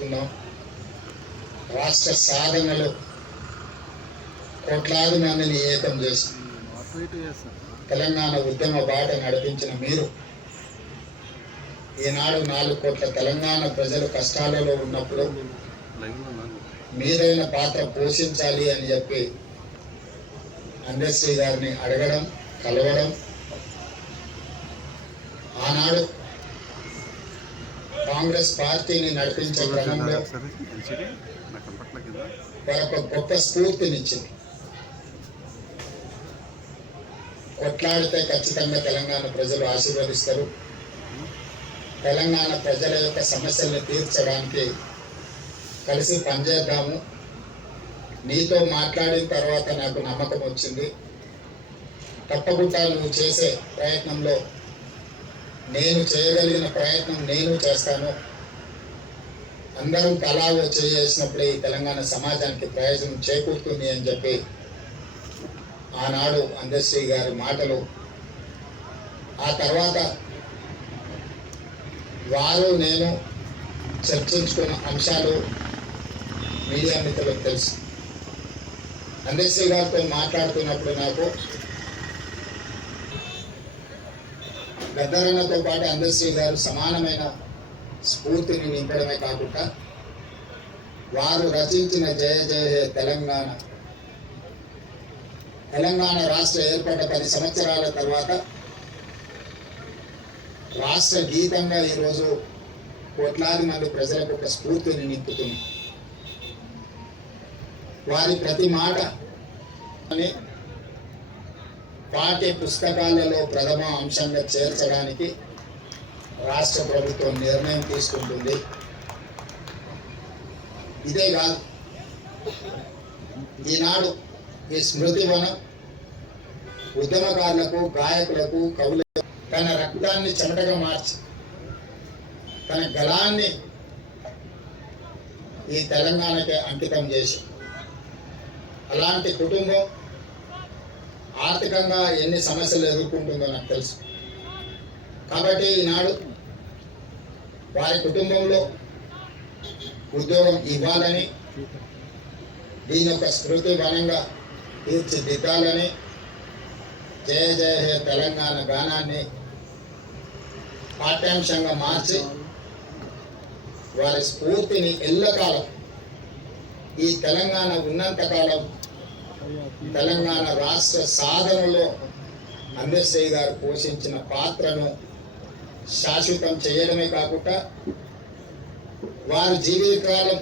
ఉన్నాం రాష్ట్ర సాధనలో కోట్లాది మందిని ఏకం చేసి తెలంగాణ ఉద్యమ బాట నడిపించిన మీరు ఈనాడు నాలుగు కోట్ల తెలంగాణ ప్రజలు కష్టాలలో ఉన్నప్పుడు లైవ్లో మీదైన పాత్ర పోషించాలి అని చెప్పి అందశ్రీ గారిని అడగడం కలవడం ఆనాడు కాంగ్రెస్ పార్టీని నడిపించే క్రమంలో మరొక గొప్ప స్ఫూర్తినిచ్చింది. కొట్లాడితే ఖచ్చితంగా తెలంగాణ ప్రజలు ఆశీర్వదిస్తారు. తెలంగాణ ప్రజల యొక్క సమస్యల్ని తీర్చడానికి కలిసి పనిచేద్దాము. నీతో మాట్లాడిన తర్వాత నాకు నమ్మకం వచ్చింది. తప్పకుండా నువ్వు చేసే ప్రయత్నంలో నేను చేయగలిగిన ప్రయత్నం నేను చేస్తాను. అందరం కళాలో చేసినప్పుడే ఈ తెలంగాణ సమాజానికి ప్రయోజనం చేకూరుతుంది అని చెప్పి ఆనాడు అందశ్రీ గారి మాటలు. ఆ తర్వాత వారు నేను చర్చించుకున్న అంశాలు మీడియా మిత్రులకు తెలుసు. అందశ్రీ గారితో మాట్లాడుతున్నప్పుడు నాకు గద్దరన్నతో పాటు అందశ్రీ గారు సమానమైన స్ఫూర్తిని నింపడమే కాకుండా వారు రచించిన జయ జయ తెలంగాణ. తెలంగాణ రాష్ట్ర ఏర్పడ్డ పది సంవత్సరాల తర్వాత రాష్ట్ర గీతంగా ఈరోజు కోట్లాది మంది ప్రజలకు ఒక స్ఫూర్తిని నింపుతుంది. వారి ప్రతి మాట అని పాఠ్య పుస్తకాలలో ప్రథమ అంశంగా చేర్చడానికి రాష్ట్ర ప్రభుత్వం నిర్ణయం తీసుకుంటుంది. ఇదే కాదు ఈనాడు ఈ స్మృతి వనం ఉద్యమకారులకు గాయకులకు కవులకు తన రక్తాన్ని చెమటగా మార్చి తన గలాన్ని ఈ తెలంగాణకి అంకితం చేసి అలాంటి కుటుంబం ఆర్థికంగా ఎన్ని సమస్యలు ఎదుర్కొంటుందో నాకు తెలుసు. కాబట్టి ఈనాడు వారి కుటుంబంలో ఉద్యోగం ఇవ్వాలని దీని యొక్క స్మృతి వనంగా తీర్చిదిద్దాలని జయ జయ హే తెలంగాణ గానాన్ని పాఠ్యాంశంగా మార్చి వారి స్ఫూర్తిని ఎల్లకాలం ఈ తెలంగాణ ఉన్నంతకాలం తెలంగాణ రాష్ట్ర సాధనలో అందశ్రీ గారు పోషించిన పాత్రను శాశ్వతం చేయడమే కాకుండా వారి జీవితకాలం